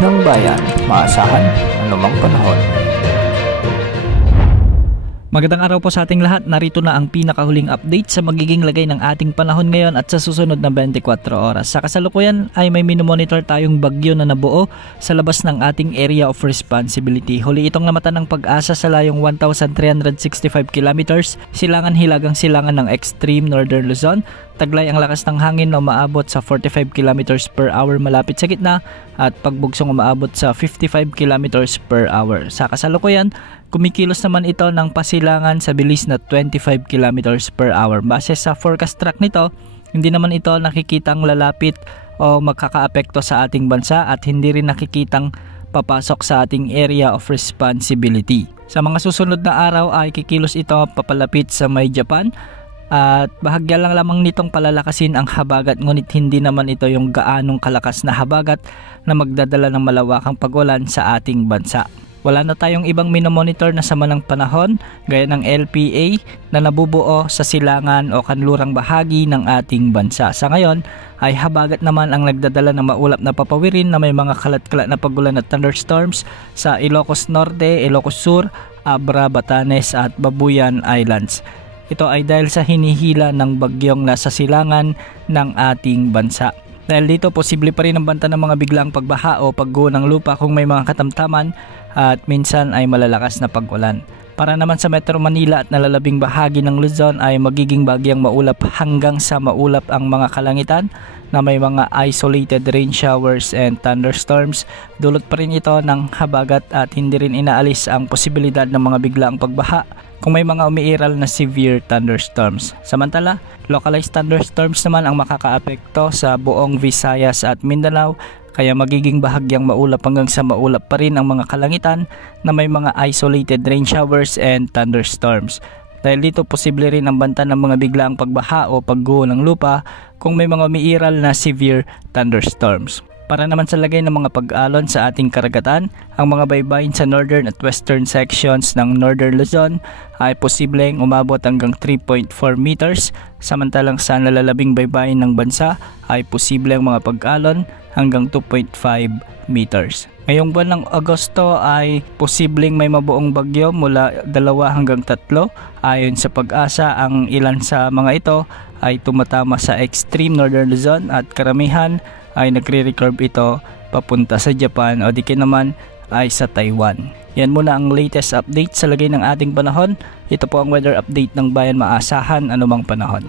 ng bayan, maasahan anumang panahon. Magandang araw po sa ating lahat. Narito na ang pinakahuling update sa magiging lagay ng ating panahon ngayon at sa susunod na 24 oras. Sa kasalukuyan ay may minomonitor tayong bagyo na nabuo sa labas ng ating area of responsibility. Huli itong namatan ng Pag-asa sa layong 1,365 kilometers, silangan-hilagang silangan ng extreme northern Luzon. Taglay ang lakas ng hangin na umaabot sa 45 kilometers per hour malapit sa gitna at pagbugsong umaabot sa 55 kilometers per hour. Sa kasalukuyan, kumikilos naman ito ng pasilangan sa bilis na 25 kilometers per hour. Base sa forecast track nito, hindi naman ito nakikitang lalapit o magkakaapekto sa ating bansa at hindi rin nakikitang papasok sa ating area of responsibility. Sa mga susunod na araw ay kikilos ito papalapit sa may Japan at bahagya lang lamang nitong palalakasin ang habagat, ngunit hindi naman ito yung gaanong kalakas na habagat na magdadala ng malawakang pag-ulan sa ating bansa. Wala na tayong ibang minomonitor na sama ng panahon gaya ng LPA na nabubuo sa silangan o kanlurang bahagi ng ating bansa. Sa ngayon ay habagat naman ang nagdadala ng maulap na papawirin na may mga kalat-kalat na pag-ulan at thunderstorms sa Ilocos Norte, Ilocos Sur, Abra, Batanes at Babuyan Islands. Ito ay dahil sa hinihila ng bagyong nasa silangan ng ating bansa. Dahil dito, posible pa rin ang banta ng mga biglang pagbaha o pagguho ng lupa kung may mga katamtaman at minsan ay malalakas na pag-ulan. Para naman sa Metro Manila at nalalabing bahagi ng Luzon ay magiging bagyang maulap hanggang sa maulap ang mga kalangitan na may mga isolated rain showers and thunderstorms. Dulot pa rin ito ng habagat at hindi rin inaalis ang posibilidad ng mga biglaang pagbaha kung may mga umiiral na severe thunderstorms. Samantala, localized thunderstorms naman ang makakaapekto sa buong Visayas at Mindanao, kaya magiging bahagyang maulap hanggang sa maulap pa rin ang mga kalangitan na may mga isolated rain showers and thunderstorms. Dahil dito, posible rin ang banta ng mga biglaang pagbaha o pagguho ng lupa kung may mga umiiral na severe thunderstorms. Para naman sa lagay ng mga pag-alon sa ating karagatan, ang mga baybayin sa northern at western sections ng northern Luzon ay posibleng umabot hanggang 3.4 meters, samantalang sa nalalabing baybayin ng bansa ay posibleng mga pag-alon hanggang 2.5 meters. Ngayong buwan ng Agosto ay posibleng may mabuong bagyo mula 2 hanggang 3. Ayon sa Pag-asa, ang ilan sa mga ito ay tumatama sa extreme northern Luzon at karamihan ay nagre-recurve ito papunta sa Japan o di kaya naman ay sa Taiwan. Yan muna ang latest update sa lagay ng ating panahon. Ito po ang weather update ng bayan, maasahan anumang panahon.